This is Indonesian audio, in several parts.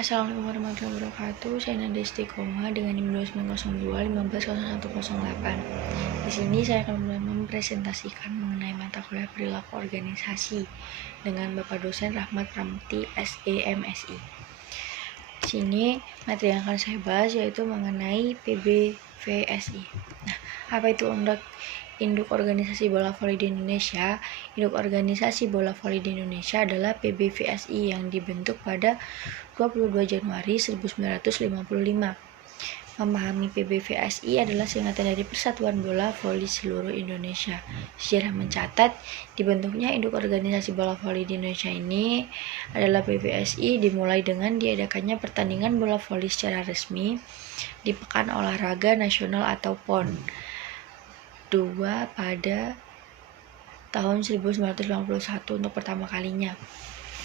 Assalamualaikum warahmatullahi wabarakatuh. Saya Nanda Istiqomah dengan NIM 2902 Di sini saya akan mempresentasikan mengenai mata kuliah perilaku organisasi dengan Bapak dosen Rahmat Pramukti SEMSI. Di sini materi yang akan saya bahas yaitu mengenai PBVSI. Nah, apa itu Induk Organisasi Bola Voli di Indonesia? Induk Organisasi Bola Voli di Indonesia adalah PBVSI yang dibentuk pada 22 Januari 1955. Memahami PBVSI adalah singkatan dari Persatuan Bola Voli Seluruh Indonesia. Sejarah mencatat dibentuknya Induk Organisasi Bola Voli di Indonesia ini adalah PBVSI dimulai dengan diadakannya pertandingan bola voli secara resmi di Pekan Olahraga Nasional atau PON 2 pada tahun 1951 untuk pertama kalinya.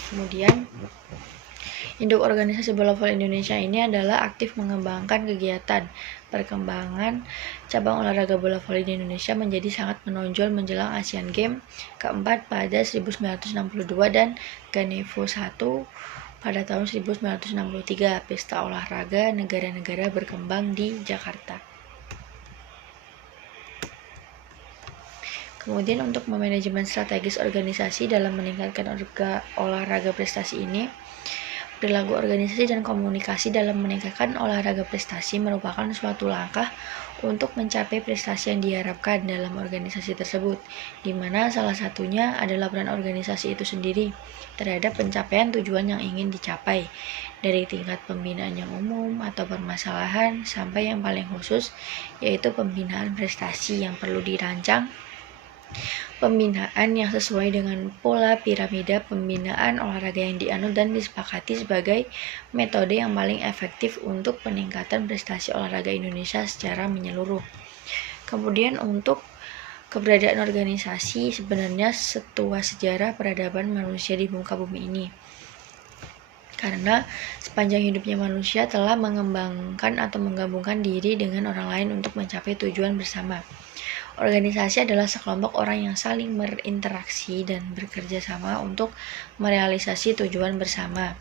Kemudian Induk Organisasi Bola Voli Indonesia ini adalah aktif mengembangkan kegiatan perkembangan cabang olahraga bola voli di Indonesia menjadi sangat menonjol menjelang Asian Games keempat pada 1962 dan Ganevo I pada tahun 1963, pesta olahraga negara-negara berkembang di Jakarta. Kemudian untuk memanajemen strategis organisasi dalam meningkatkan olahraga prestasi ini, perilaku organisasi dan komunikasi dalam meningkatkan olahraga prestasi merupakan suatu langkah untuk mencapai prestasi yang diharapkan dalam organisasi tersebut, di mana salah satunya adalah peran organisasi itu sendiri terhadap pencapaian tujuan yang ingin dicapai, dari tingkat pembinaan yang umum atau permasalahan sampai yang paling khusus, yaitu pembinaan prestasi yang perlu dirancang. Pembinaan yang sesuai dengan pola piramida pembinaan olahraga yang dianut dan disepakati sebagai metode yang paling efektif untuk peningkatan prestasi olahraga Indonesia secara menyeluruh. Kemudian untuk keberadaan organisasi sebenarnya setua sejarah peradaban manusia di muka bumi ini. Karena sepanjang hidupnya manusia telah mengembangkan atau menggabungkan diri dengan orang lain untuk mencapai tujuan bersama. Organisasi adalah sekelompok orang yang saling berinteraksi dan bekerja sama untuk merealisasi tujuan bersama.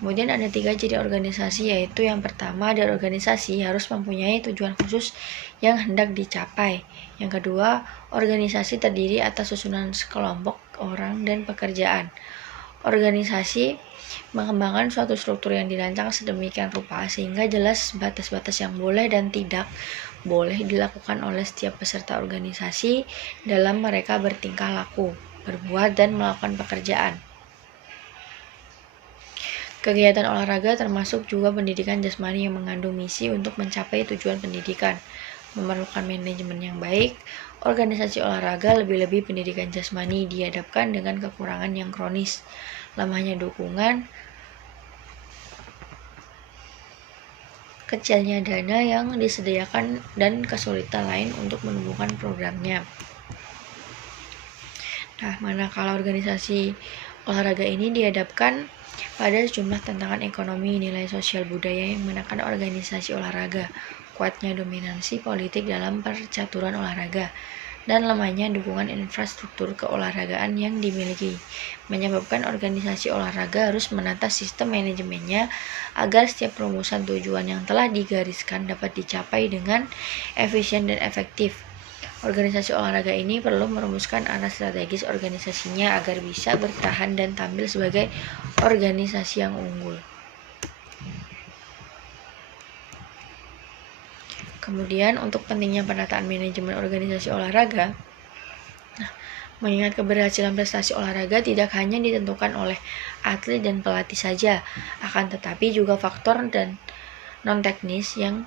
Kemudian ada 3 ciri organisasi, yaitu yang pertama, dari organisasi harus mempunyai tujuan khusus yang hendak dicapai. Yang kedua, organisasi terdiri atas susunan sekelompok orang dan pekerjaan. Organisasi mengembangkan suatu struktur yang dirancang sedemikian rupa sehingga jelas batas-batas yang boleh dan tidak boleh dilakukan oleh setiap peserta organisasi dalam mereka bertingkah laku, berbuat, dan melakukan pekerjaan. Kegiatan olahraga termasuk juga pendidikan jasmani yang mengandung misi untuk mencapai tujuan pendidikan, memerlukan manajemen yang baik. Organisasi olahraga, lebih-lebih pendidikan jasmani, dihadapkan dengan kekurangan yang kronis, lemahnya dukungan, kecilnya dana yang disediakan, dan kesulitan lain untuk menumbuhkan programnya. Nah, manakala organisasi olahraga ini dihadapkan pada sejumlah tantangan ekonomi, nilai sosial budaya yang menekan organisasi olahraga, kuatnya dominansi politik dalam percaturan olahraga, dan lemahnya dukungan infrastruktur keolahragaan yang dimiliki, menyebabkan organisasi olahraga harus menata sistem manajemennya agar setiap rumusan tujuan yang telah digariskan dapat dicapai dengan efisien dan efektif. Organisasi olahraga ini perlu merumuskan arah strategis organisasinya agar bisa bertahan dan tampil sebagai organisasi yang unggul. Kemudian untuk pentingnya penataan manajemen organisasi olahraga, mengingat keberhasilan prestasi olahraga tidak hanya ditentukan oleh atlet dan pelatih saja, akan tetapi juga faktor dan non-teknis yang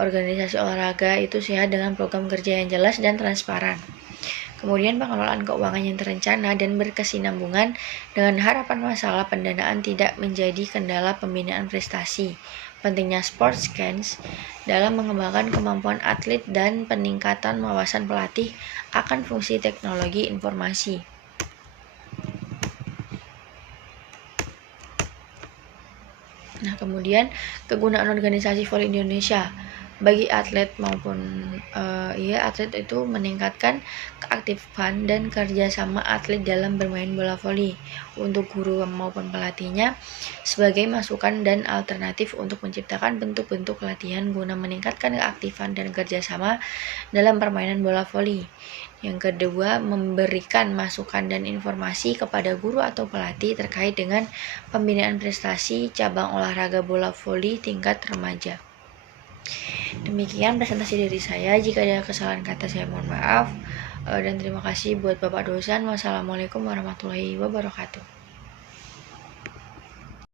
organisasi olahraga itu sehat dengan program kerja yang jelas dan transparan. Kemudian pengelolaan keuangan yang terencana dan berkesinambungan dengan harapan masalah pendanaan tidak menjadi kendala pembinaan prestasi. Pentingnya sports science dalam mengembangkan kemampuan atlet dan peningkatan wawasan pelatih akan fungsi teknologi informasi. Nah, kemudian kegunaan organisasi voli Indonesia. bagi atlet maupun atlet itu meningkatkan keaktifan dan kerjasama atlet dalam bermain bola voli. Untuk guru maupun pelatihnya sebagai masukan dan alternatif untuk menciptakan bentuk-bentuk latihan guna meningkatkan keaktifan dan kerjasama dalam permainan bola voli. Yang kedua, memberikan masukan dan informasi kepada guru atau pelatih terkait dengan pembinaan prestasi cabang olahraga bola voli tingkat remaja. Demikian presentasi dari saya. Jika ada kesalahan kata saya mohon maaf. Dan terima kasih buat Bapak dosen. Wassalamualaikum warahmatullahi wabarakatuh.